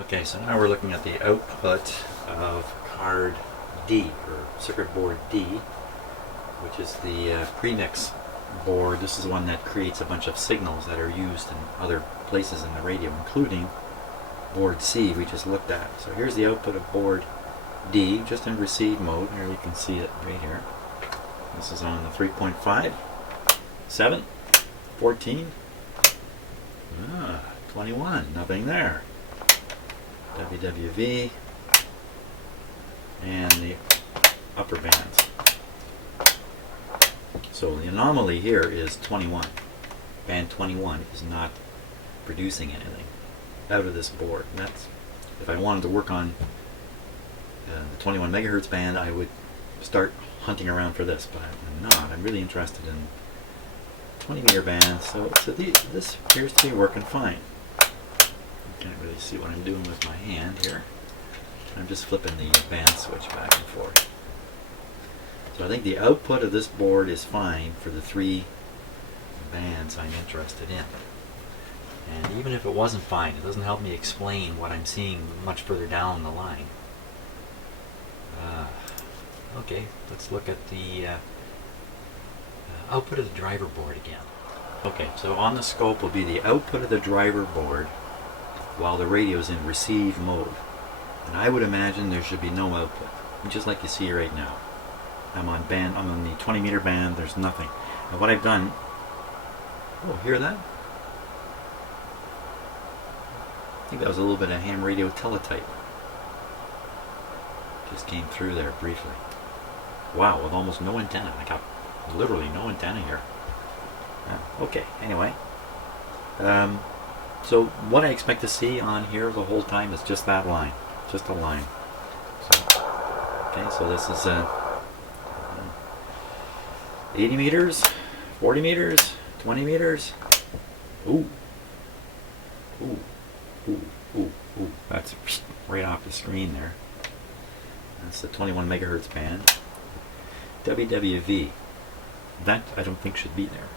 Okay, so now we're looking at the output of card D, or circuit board D, which is the Premix board. This is the one that creates a bunch of signals that are used in other places in the radio, including board C we just looked at. So here's the output of board D, just in receive mode. Here you can see it right here. This is on the 3.5, 7, 14, 21, nothing there. WWV, and the upper bands. So the anomaly here is 21. Band 21 is not producing anything out of this board. And that's, if I wanted to work on the 21 megahertz band, I would start hunting around for this, but I'm not. I'm really interested in 20 meter bands, so this appears to be working fine. Can't really see what I'm doing with my hand here. I'm just flipping the band switch back and forth. So I think the output of this board is fine for the 3 bands I'm interested in. And even if it wasn't fine, it doesn't help me explain what I'm seeing much further down the line. Okay, let's look at the output of the driver board again. Okay, so on the scope will be the output of the driver board while the radio is in receive mode. And I would imagine there should be no output, just like you see right now. I'm on the 20 meter band, there's nothing. And what I've done, oh, hear that? I think that was a little bit of ham radio teletype. Just came through there briefly. Wow, with almost no antenna. I got literally no antenna here. Okay, anyway. So what I expect to see on here the whole time is just that line, just a line. So, okay, so this is 80 meters, 40 meters, 20 meters. Ooh, ooh, ooh, ooh, ooh. That's right off the screen there. That's the 21 megahertz band. WWV. That I don't think should be there.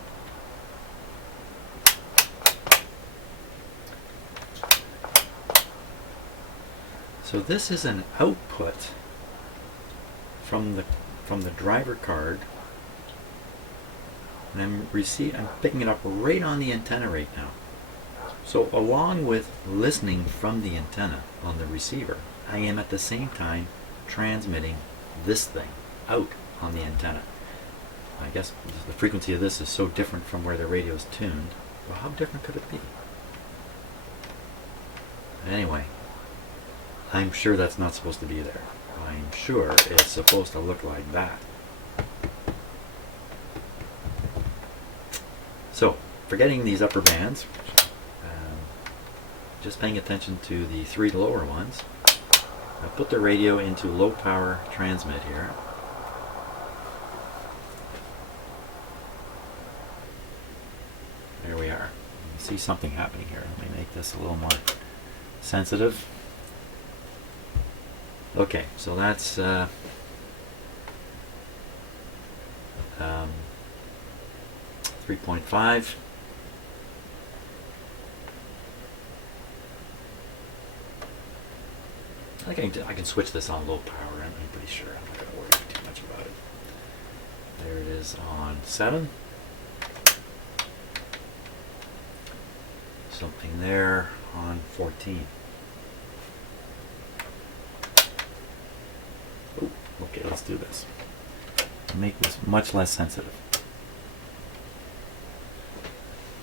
So this is an output from the driver card, and I'm picking it up right on the antenna right now. So along with listening from the antenna on the receiver, I am at the same time transmitting this thing out on the antenna. I guess the frequency of this is so different from where the radio is tuned. Well, how different could it be? Anyway, I'm sure that's not supposed to be there. I'm sure it's supposed to look like that. So, forgetting these upper bands, just paying attention to the 3 lower ones, I put the radio into low power transmit here. There we are. You can see something happening here. Let me make this a little more sensitive. Okay, so that's 3.5. I think I can switch this on low power. I'm pretty sure. I'm not going to worry too much about it. There it is on 7. Something there on 14. Ooh, okay, let's do this. Make this much less sensitive.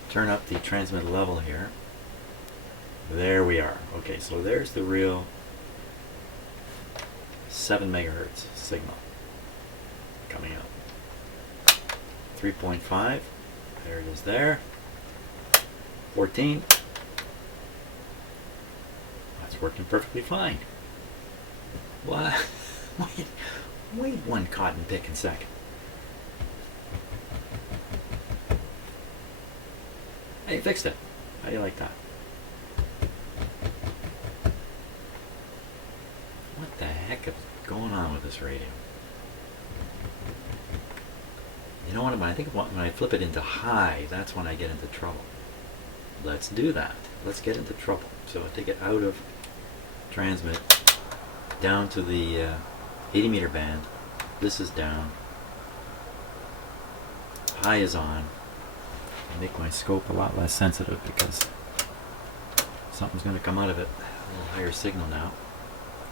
Turn up the transmit level here. There we are. Okay, so there's the real 7 megahertz signal coming out. 3.5. There it is there. 14. That's working perfectly fine. What? Wait one cotton picking second. Hey, fixed it. How do you like that? What the heck is going on with this radio? You know what? I think when I flip it into high, that's when I get into trouble. Let's do that. Let's get into trouble. So I take it out of transmit down to the 80 meter band. This is down. High is on. I make my scope a lot less sensitive because something's going to come out of it. A little higher signal now.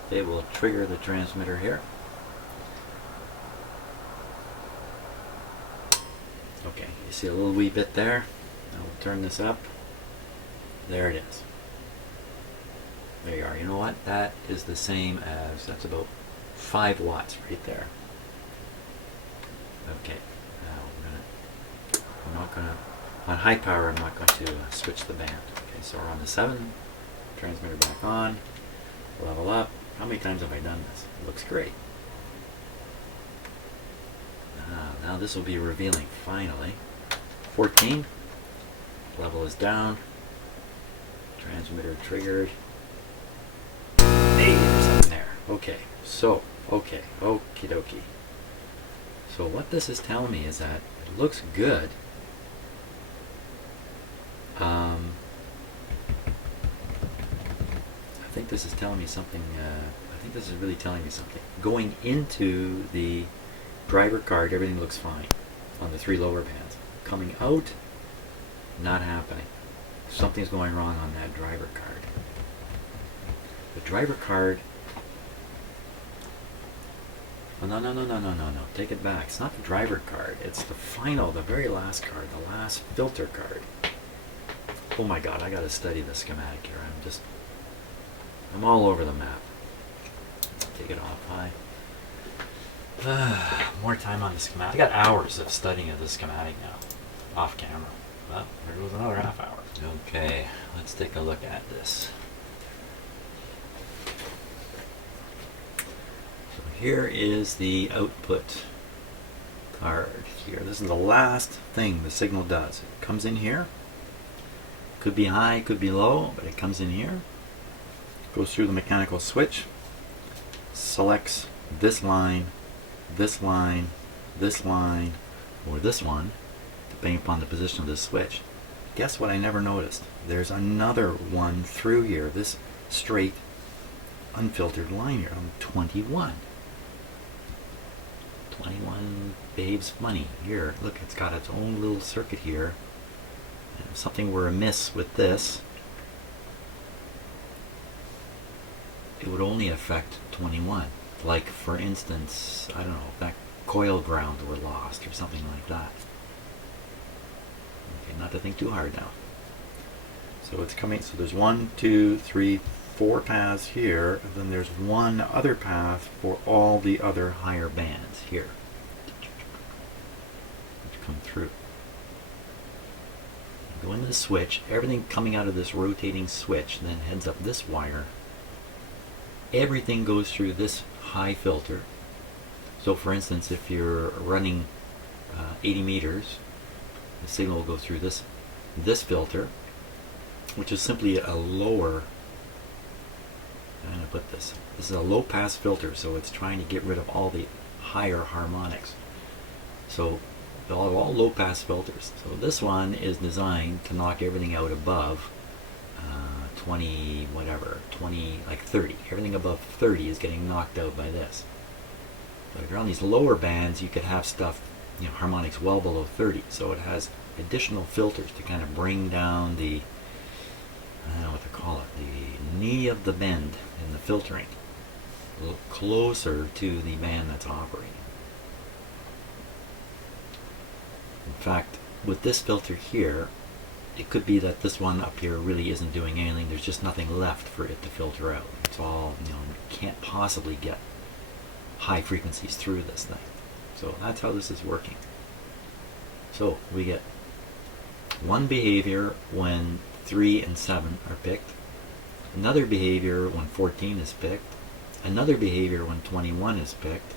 Okay, we'll trigger the transmitter here. Okay, you see a little wee bit there. Now we'll turn this up. There it is. There you are. You know what? That is the same as, that's about 5 watts right there. Okay, now I'm not going to, on high power I'm not going to switch the band. Okay, so we're on the 7, transmitter back on, level up. How many times have I done this? It looks great. Now this will be revealing finally. 14, level is down, transmitter triggered. Hey, there's something there. Okay, so, okie dokie. So what this is telling me is that it looks good. I think this is telling me something. I think this is really telling me something. Going into the driver card, everything looks fine on the 3 lower bands. Coming out, not happening. Something's going wrong on that driver card. The driver card. Oh, no. Take it back. It's not the driver card. It's the final, the very last card, the last filter card. Oh my God, I got to study the schematic here. I'm all over the map. Take it off high. More time on the schematic. I got hours of studying of the schematic now, off camera. Well, there goes another half hour. Okay, let's take a look at this. So here is the output card here. This is the last thing the signal does. It comes in here. Could be high, could be low, but it comes in here. Goes through the mechanical switch. Selects this line, this line, this line, or this one, depending upon the position of this switch. Guess what I never noticed? There's another one through here, this straight, unfiltered line here on 21. 21 behaves funny. Here, look, it's got its own little circuit here. And if something were amiss with this, it would only affect 21. Like, for instance, I don't know, if that coil ground were lost or something like that. Okay, not to think too hard now. So it's coming, so there's 1, 2, 3, 4 paths here, and then there's one other path for all the other higher bands here, which come through. Go into the switch, everything coming out of this rotating switch then heads up this wire. Everything goes through this high filter. So for instance, if you're running 80 meters, the signal will go through this filter, which is simply a lower, I'm going to put this is a low pass filter, so it's trying to get rid of all the higher harmonics. So all low pass filters. So this one is designed to knock everything out above 20, whatever, 20, like 30. Everything above 30 is getting knocked out by this. But if you're on these lower bands, you could have stuff, you know, harmonics well below 30. So it has additional filters to kind of bring down the, I don't know what to call it, the knee of the bend in the filtering, a little closer to the band that's operating. In fact, with this filter here, it could be that this one up here really isn't doing anything. There's just nothing left for it to filter out. It's all, you know, you can't possibly get high frequencies through this thing. So that's how this is working. So we get one behavior when 3 and 7 are picked, another behavior when 14 is picked, another behavior when 21 is picked,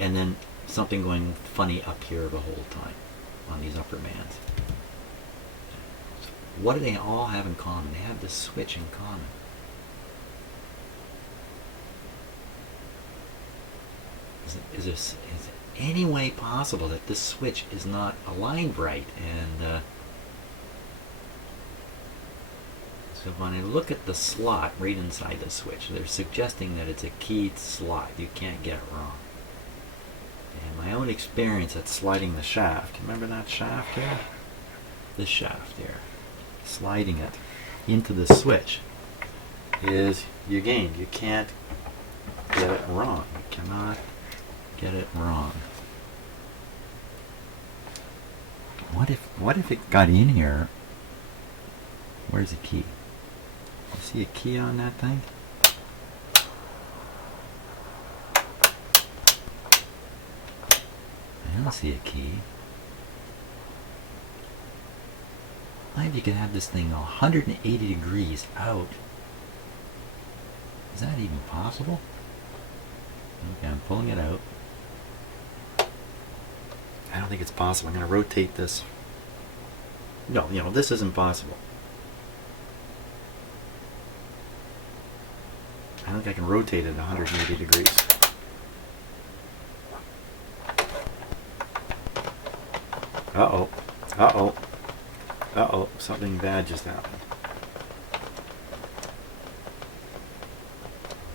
and then something going funny up here the whole time on these upper bands. So what do they all have in common? They have this switch in common. Is it any way possible that this switch is not aligned right? And So when I look at the slot right inside the switch, they're suggesting that it's a keyed slot. You can't get it wrong. And my own experience at sliding the shaft, remember that shaft here? This shaft here. Sliding it into the switch is, you can't get it wrong. You cannot get it wrong. What if it got in here? Where's the key? You see a key on that thing? I don't see a key. Maybe you could have this thing 180 degrees out. Is that even possible? Okay, I'm pulling it out. I don't think it's possible. I'm going to rotate this. No, this isn't possible. I think I can rotate it 180 degrees. Uh-oh. Uh-oh. Uh-oh. Something bad just happened.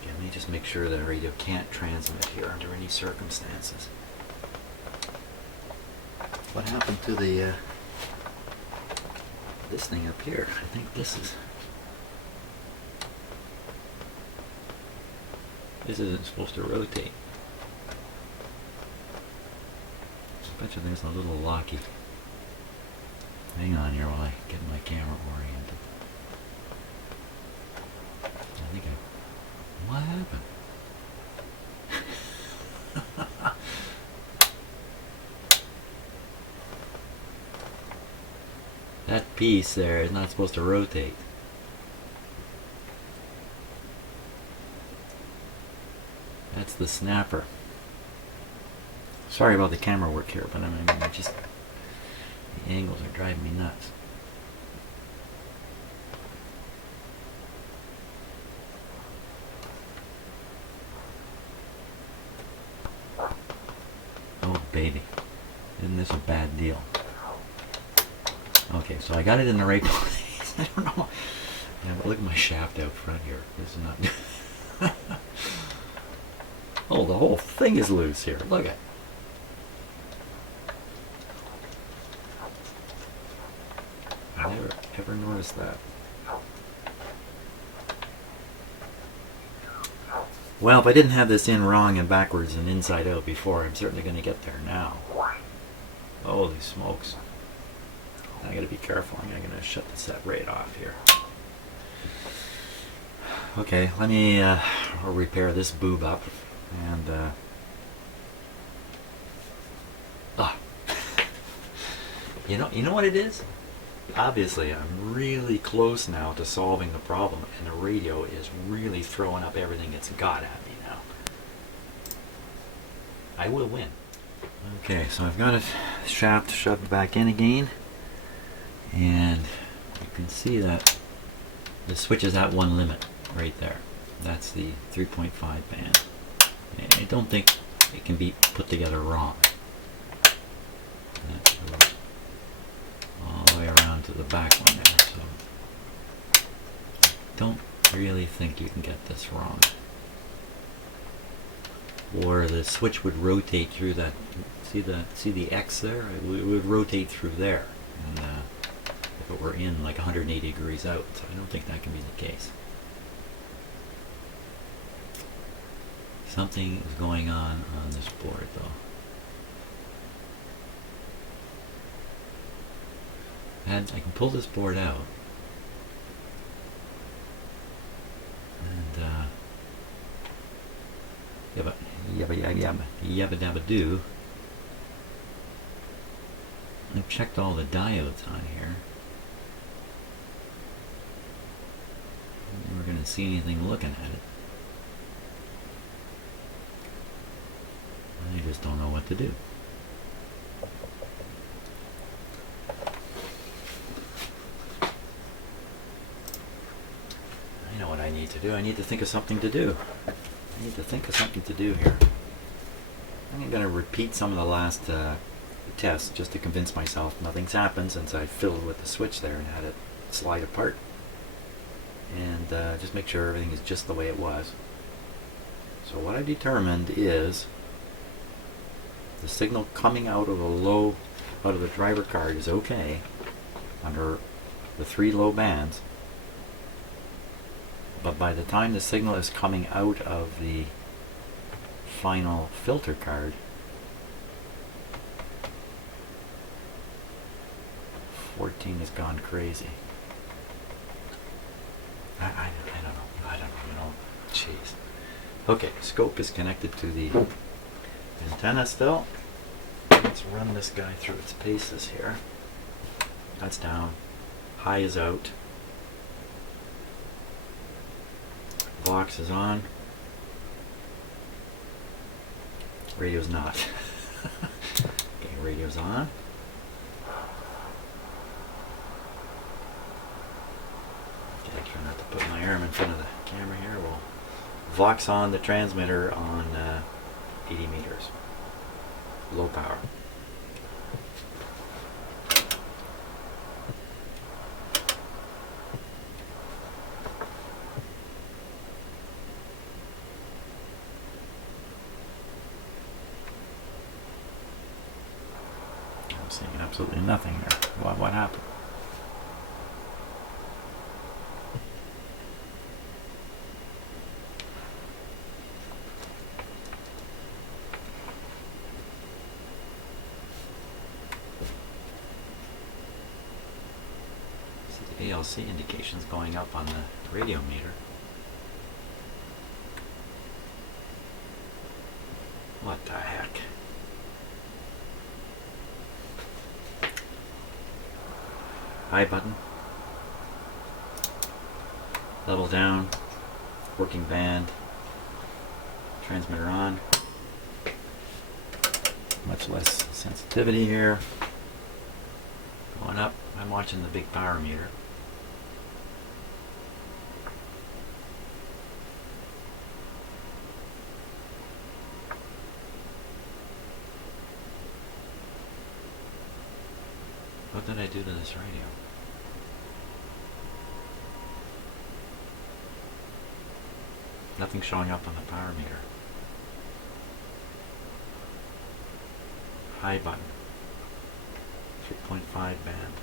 Okay, let me just make sure that the radio can't transmit here under any circumstances. What happened to the this thing up here? I think this isn't supposed to rotate. I bet you there's a little locky. Hang on here while I get my camera oriented. I think what happened? That piece there is not supposed to rotate. That's the snapper. Sorry about the camera work here, but I mean, just the angles are driving me nuts. Oh baby, isn't this a bad deal? Okay, so I got it in the right place. I don't know. Yeah, but look at my shaft out front here. This is not. Oh, the whole thing is loose here. Look at it. I never ever noticed that. Well, if I didn't have this in wrong and backwards and inside out before, I'm certainly going to get there now. Holy smokes. I gotta be careful. I'm gonna shut the set right off here. Okay, let me repair this boob up and you know what it is? Obviously, I'm really close now to solving the problem, and the radio is really throwing up everything it's got at me now. I will win. Okay, so I've got a shaft shoved back in again. And you can see that the switch is at one limit right there. That's the 3.5 band. And I don't think it can be put together wrong. And that goes all the way around to the back one there. So don't really think you can get this wrong. Or the switch would rotate through that. See the X there? It would rotate through there. And if it were in like 180 degrees out, so I don't think that can be the case. Something is going on this board though. And I can pull this board out and yabba dabba do. I've checked all the diodes on here. We're going to see anything looking at it. I just don't know what to do. I know what I need to do. I need to think of something to do. I need to think of something to do here. I'm going to repeat some of the last tests just to convince myself nothing's happened since I fiddled with the switch there and had it slide apart. and just make sure everything is just the way it was. So what I determined is the signal coming out of the driver card is okay under the 3 low bands, but by the time the signal is coming out of the final filter card, 14 has gone crazy. I don't know, jeez. Okay, scope is connected to the antenna still. Let's run this guy through its paces here. That's down. High is out. Box is on. Radio's not. Okay, radio's on. Okay, try not to put my arm in front of the camera here. We'll Vox on the transmitter on 80 meters. Low power. I'm seeing absolutely nothing here. What happened? ALC indications going up on the radio meter. What the heck? High button. Level down. Working band. Transmitter on. Much less sensitivity here. Going up. I'm watching the big power meter. What did I do to this radio? Nothing showing up on the power meter. High button. 3.5 band.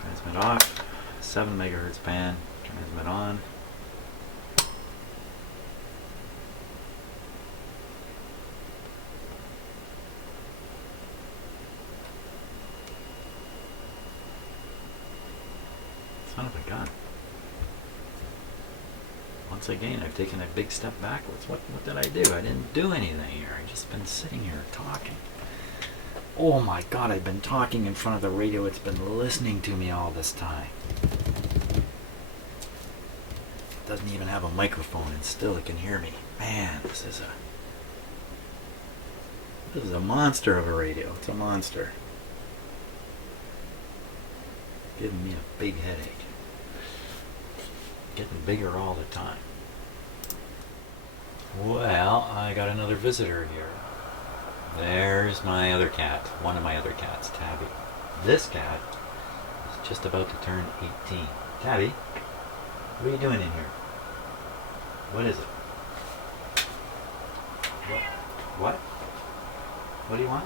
Transmit off. 7 megahertz band. Transmit on. Son of a gun. Once again, I've taken a big step backwards. What did I do? I didn't do anything here. I've just been sitting here talking. Oh my God, I've been talking in front of the radio. It's been listening to me all this time. It doesn't even have a microphone and still it can hear me. Man, this is a monster of a radio. It's a monster. Giving me a big headache. Getting bigger all the time. Well, I got another visitor here. There's my other cat. One of my other cats, Tabby. This cat is just about to turn 18. Tabby, what are you doing in here? What is it? What? What do you want?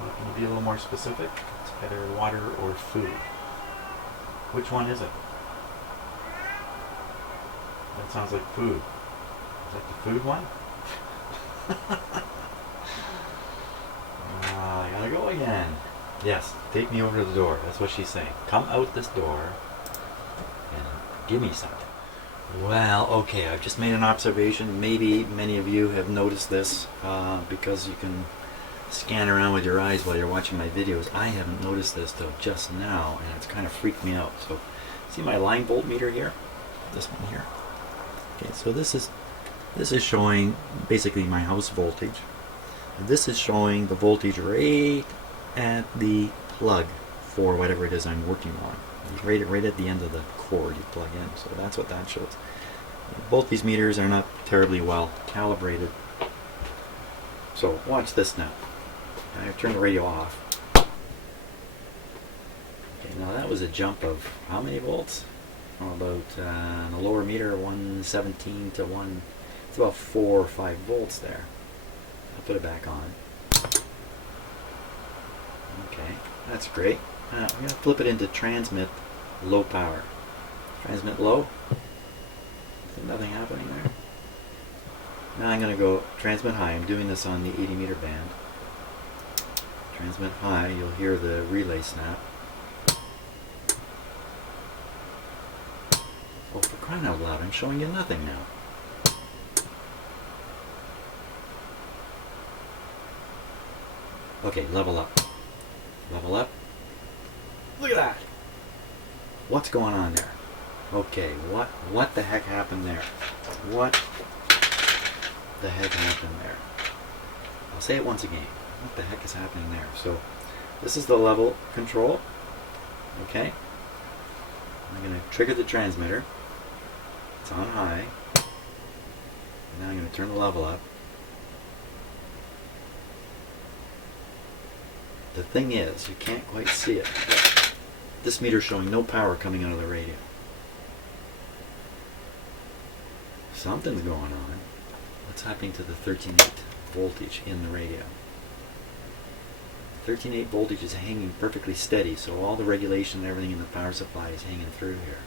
Well, can you be a little more specific? It's either water or food. Which one is it? That sounds like food. Is that the food one? I gotta go again. Yes, take me over to the door. That's what she's saying. Come out this door and give me something. Well, okay, I've just made an observation. Maybe many of you have noticed this because you can scan around with your eyes while you're watching my videos. I haven't noticed this till just now, and it's kind of freaked me out. So, see my line voltmeter here? This one here. Okay, so this is showing basically my house voltage. And this is showing the voltage right at the plug for whatever it is I'm working on. Right at the end of the cord you plug in. So that's what that shows. Both these meters are not terribly well calibrated. So watch this now. I turn the radio off. Okay, now that was a jump of how many volts? Oh, about on the lower meter 117 to 1. It's about 4 or 5 volts there. I'll put it back on. Okay, that's great. I'm going to flip it into transmit low power. Transmit low. Is there nothing happening there? Now I'm going to go transmit high. I'm doing this on the 80 meter band. Transmit high, you'll hear the relay snap. Oh, for crying out loud, I'm showing you nothing now. Okay, level up. Level up. Look at that! What's going on there? Okay, what the heck happened there? What the heck happened there? I'll say it once again. What the heck is happening there? So, this is the level control. Okay? I'm going to trigger the transmitter. It's on high. And now I'm going to turn the level up. The thing is, you can't quite see it. This meter is showing no power coming out of the radio. Something's going on. What's happening to the 13.8 voltage in the radio? 13.8 voltage is hanging perfectly steady, so all the regulation and everything in the power supply is hanging through here.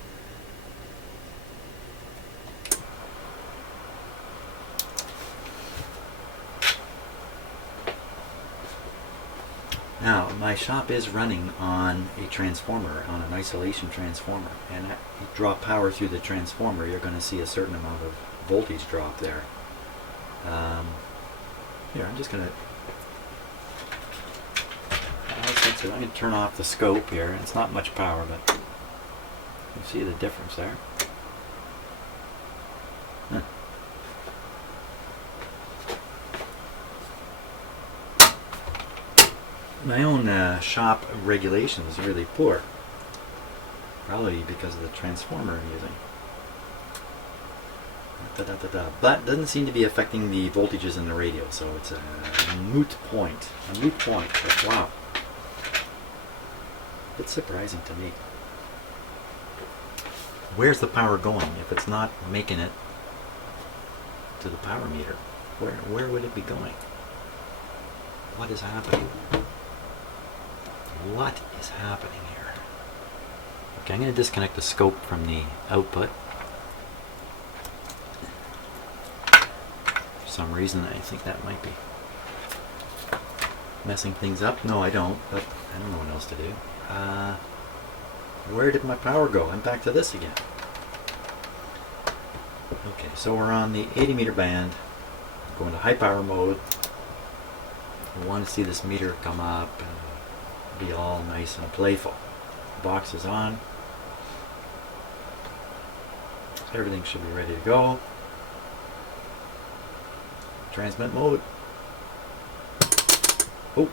Now, my shop is running on a transformer, on an isolation transformer, and if you draw power through the transformer, you're going to see a certain amount of voltage drop there. Here, I'm just going to I'm going to turn off the scope here. It's not much power, but you see the difference there. Huh. My own shop regulation is really poor. Probably because of the transformer I'm using. But doesn't seem to be affecting the voltages in the radio, so it's a moot point. A moot point. But wow. A bit surprising to me. Where's the power going if it's not making it to the power meter? Where would it be going? What is happening? What is happening here? Okay, I'm going to disconnect the scope from the output. For some reason I think that might be messing things up. No, I don't, but I don't know what else to do. Where did my power go? I'm back to this again. Okay, so we're on the 80 meter band, going to high power mode. I want to see this meter come up and be all nice and playful. Box is on. Everything should be ready to go. Transmit mode. Oh.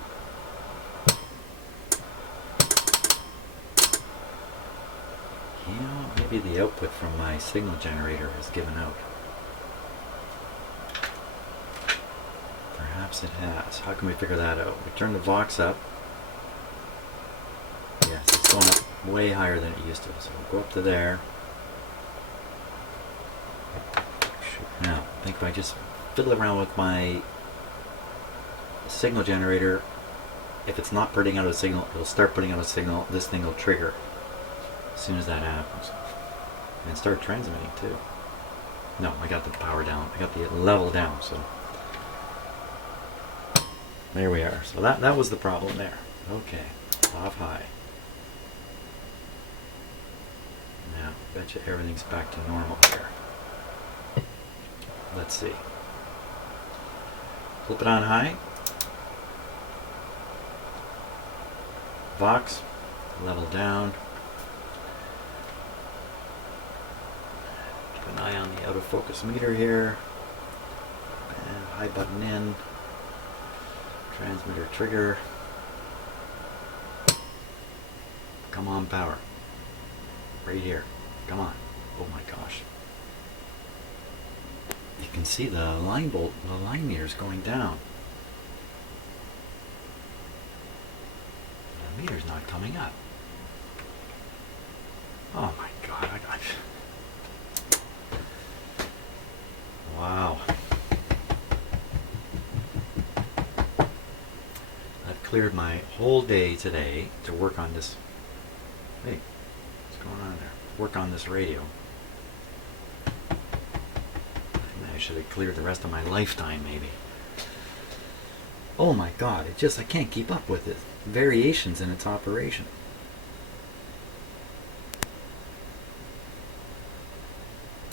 You know, maybe the output from my signal generator has given out. Perhaps it has. How can we figure that out? We turn the Vox up. Yes, it's going up way higher than it used to. So we'll go up to there. Now, I think if I just fiddle around with my signal generator, if it's not putting out a signal, it'll start putting out a signal. This thing will trigger as soon as that happens. And start transmitting too. No, I got the power down. I got the level down, so there we are. So that was the problem there. Okay, off high. Now, bet you everything's back to normal here. Let's see. Flip it on high. Vox, level down. Keep an eye on the out of focus meter here. And high button in. Transmitter trigger. Come on, power. Right here. Come on. Oh my gosh. You can see the line meters going down. The meter's not coming up. Oh my god, I got... Wow. I've cleared my whole day today to work on this. Hey, what's going on there? Work on this radio. I should have cleared the rest of my lifetime, maybe. Oh my god, I can't keep up with it. Variations in its operation.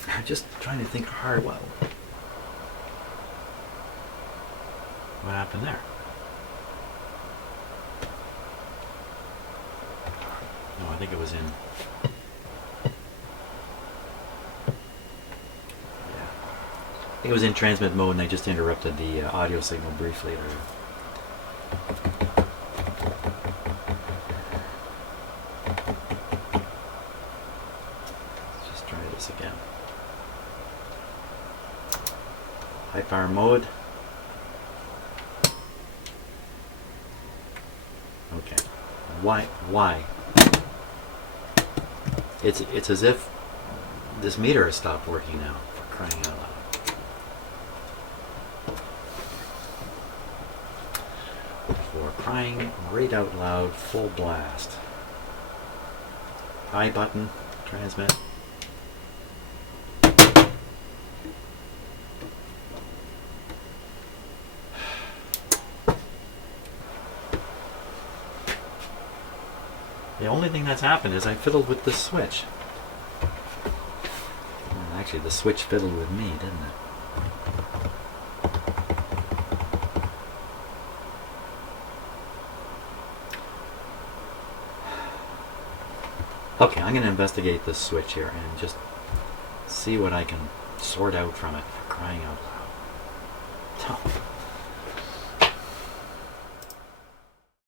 I'm just trying to think hard. What happened there? No, I think it was in... I think it was in transmit mode and they just interrupted the audio signal briefly. Let's just try this again. High power mode. Okay. Why? It's as if this meter has stopped working now, for crying out loud. For crying right out loud, full blast. I button, transmit. The only thing that's happened is I fiddled with the switch. Well, actually, the switch fiddled with me, didn't it? Okay, I'm going to investigate this switch here and just see what I can sort out from it, for crying out loud.